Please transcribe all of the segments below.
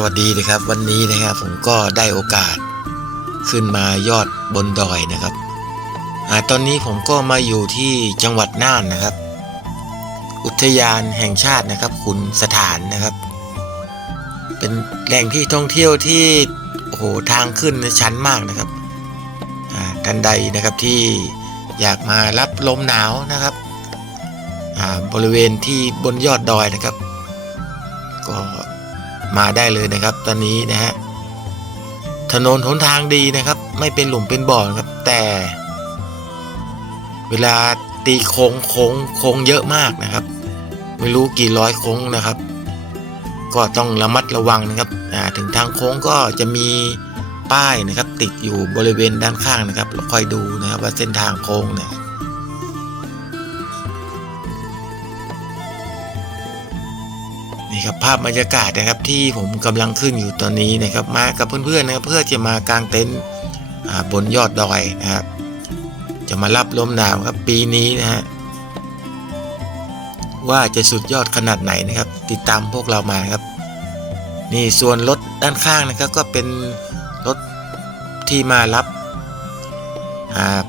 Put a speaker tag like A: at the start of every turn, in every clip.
A: วัสดีนะครับ วันนี้นะครับผมก็ได้โอกาสขึ้นมายอดบนดอยนะครับอตอนนี้ผมก็มาอยู่ที่จังหวัดน่านนะครับ อุทยานแห่งชาตินะครับขุนสถานนะครับ เป็นแหล่งที่ท่องเที่ยวที่โอ้โหทางขึ้นชันมากนะครับอ่าท่านใดนะครับที่อยากมารับลมหนาวนะครับอ่าบริเวณที่บนยอดดอยนะครับ ก็ มาได้เลยนะครับ ตอนนี้นะฮะถนนหนทางดีนะครับ ไม่เป็นหลุมเป็นบ่อนครับ แต่ เวลาตีโค้งโค้งโค้งเยอะมากนะครับ ไม่รู้กี่ร้อยโค้งนะครับ ก็ต้องระมัดระวังนะครับถึงทางโค้งก็จะมีป้ายนะครับ ติดอยู่บริเวณด้านข้างนะครับเราคอยดูนะครับว่าเส้นทางโค้งเนี่ย นี่ครับภาพบรรยากาศนะครับที่ผมกำลังขึ้นอยู่ตอนนี้นะครับมากับเพื่อนๆนะครับเพื่อจะมากางเต็นท์บนยอดดอยนะครับจะมารับลมหนาวครับปีนี้นะฮะว่าจะสุดยอดขนาดไหนนะครับ ติดตามพวกเรามาครับนี่ส่วนรถด้านข้างนะครับก็เป็นรถที่มารับ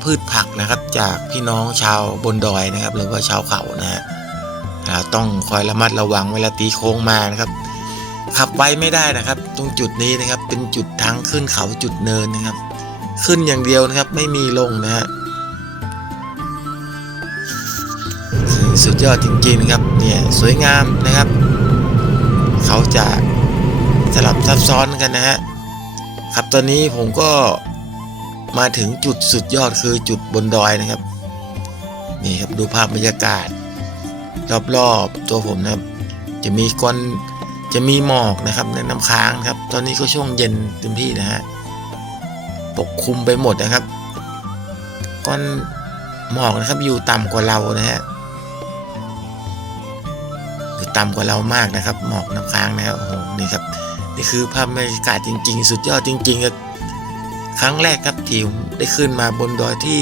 A: พืชผักนะครับจากพี่น้องชาวบนดอยนะครับ หรือว่าชาวเขานะฮะ ต้องคอยระมัดระวังเวลาตีโค้งมานะครับ ขับไวไม่ได้นะครับ ตรงจุดนี้นะครับเป็นจุดทางขึ้นเขาจุดเนินนะครับ ขึ้นอย่างเดียวนะครับไม่มีลงนะฮะสุดยอดจริงๆนะครับเนี่ยสวยงามนะครับ เขาจะสลับซับซ้อนกันนะฮะครับตอนนี้ผมก็มาถึงจุดสุดยอดคือจุดบนดอยนะครับ นี่ครับดูภาพบรรยากาศ รอบๆตัวผมนะครับ จะมีก้อนจะมีหมอกนะครับในน้ำค้างครับ ตอนนี้ก็ช่วงเย็นเต็มที่นะฮะปกคลุมไปหมดนะครับก้อนหมอกนะครับอยู่ต่ำกว่าเรานะฮะอยู่ต่ำกว่าเรามากนะครับ หมอกน้ำค้างนะครับโอ้โหนี่ครับ นี่คือภาพบรรยากาศจริง ๆ สุดยอดจริงๆครับครั้งแรกครับที่ผมได้ขึ้นมาบนดอยที่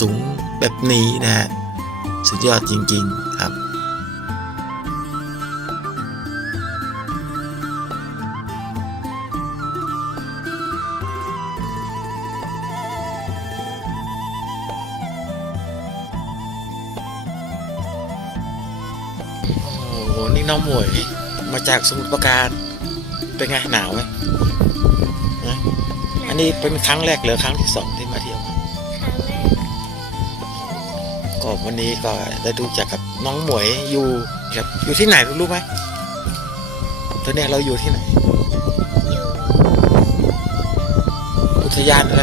A: สูงแบบนี้นะฮะ สุดยอดจริง ๆ ครับ โอ้โห นี่น้องหมวย มาจากสมุทรปราการ เป็นไงหนาวไหม อันนี้เป็นครั้งแรกหรือครั้งที่สอง็วันนี้ก็ได้ดูจักกับน้องหมวยอยู่ครับอยู่ที่ไหนรู้ไหมตอนนี้เราอยู่ที่ไหน อุทยานอะไร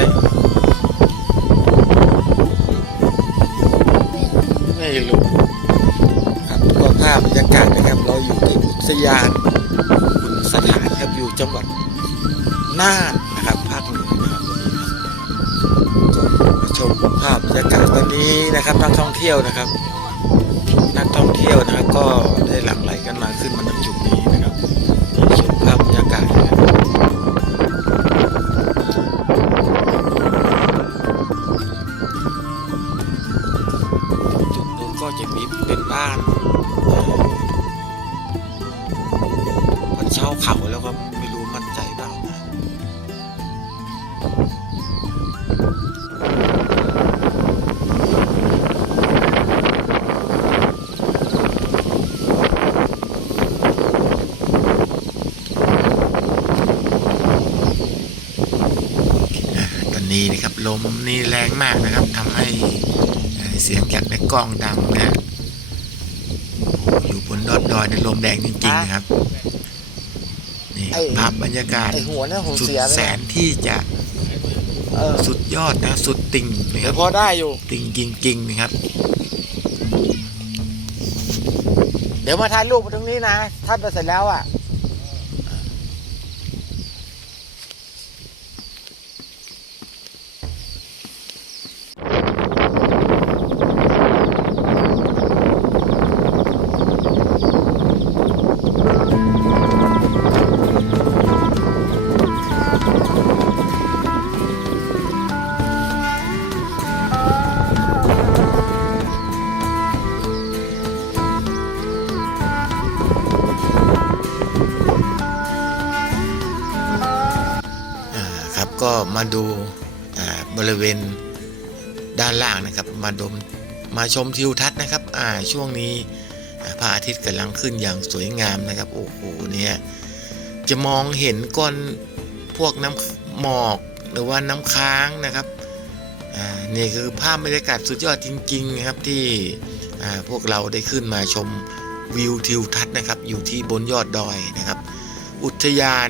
A: ไม่รู้ครับก็ภาพบรรยากาศนะครับ เราอยู่ที่อุทยานขุนสถานครับอยู่จังหวัดน่านนะครับ ชมภาพบรรยากาศตอนนี้นะครับนักท่องเที่ยวนะครับ นักท่องเที่ยวนะครับก็ได้หลั่งไหลกันมาขึ้นมาณจุดนี้นะครับชมภาพบรรยากาศนะครับจุดนู้นก็จะมีเป็นบ้านมันเช่าเขาแล้วก็ไม่รู้มั่นใจเปล่านะ นนี้นะครับลมนี่แรงมากนะครับทำให้เอ่อเสียงจากในกล้องดังนะฮะโอ้โหอยู่บนยอดดอยในลมแรงจริงๆนะครับนี่
B: ไอ้
A: ภาพบรรยากาศ
B: ไอหัวเนี่ยผม
A: สุด
B: เสียไป
A: แสนที่จะ
B: เออ
A: สุดยอดนะ สุดติ่งนะค
B: เดี๋
A: รั
B: ยว
A: บ
B: พอได้อยู่
A: ติ่งจริงๆนะครับ
B: เดี๋ยวมาถ่ายรูปตรงนี้นะถ้าไปเสร็จแล้วอะ
A: ก็มาดูาบริเวณด้านล่างนะครับ มาดมมาชมทิวทัศน์นะครับช่วงนี้พระอาทิตย์กำลังขึ้นอย่างสวยงามนะครับโอ้โหเนี่ยจะมองเห็นก้อนพวกน้ำหมอกหรือว่าน้ำค้างนะครับนี่คือภาพบรรยากาศสุดยอดจริงๆนะครับที่พวกเราได้ขึ้นมาชมวิวทิวทัศน์นะครับ อยู่ที่บนยอดดอยนะครับ อุทยาน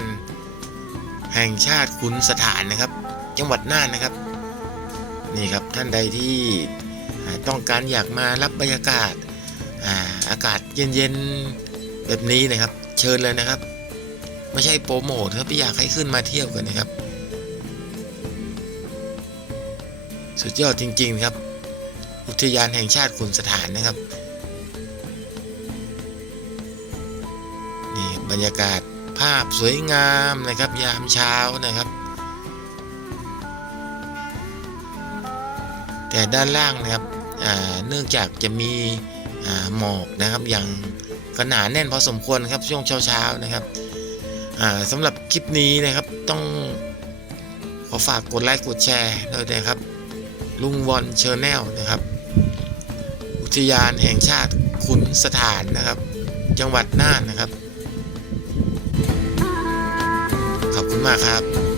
A: แห่งชาติขุนสถานนะครับ จังหวัดน่านนะครับ นี่ครับท่านใดที่ต้องการอยากมารับบรรยากาศอาอากาศเย็นๆแบบนี้นะครับ เชิญเลยนะครับ ไม่ใช่โปรโมทครับพี่อยากให้ขึ้นมาเที่ยวกันนะครับ สุดยอดจริง ๆ ครับ อุทยานแห่งชาติขุนสถานนะครับนี่บรรยากาศาพสวยงามนะครับยามเช้านะครับ แต่ด้านล่างนะครับเนื่องจากจะมีหมอกนะครับอย่างก็หนาแน่นพอสมควรครับช่วงเช้าๆนะครับสำหรับคลิปนี้นะครับต้องขอฝากกดไลค์กดแชร์ด้วยนะครับ ลุงวอนเชอร์แนลนะครับ อุทยานแห่งชาติขุนสถานนะครับ จังหวัดน่านนะครับ มากครับ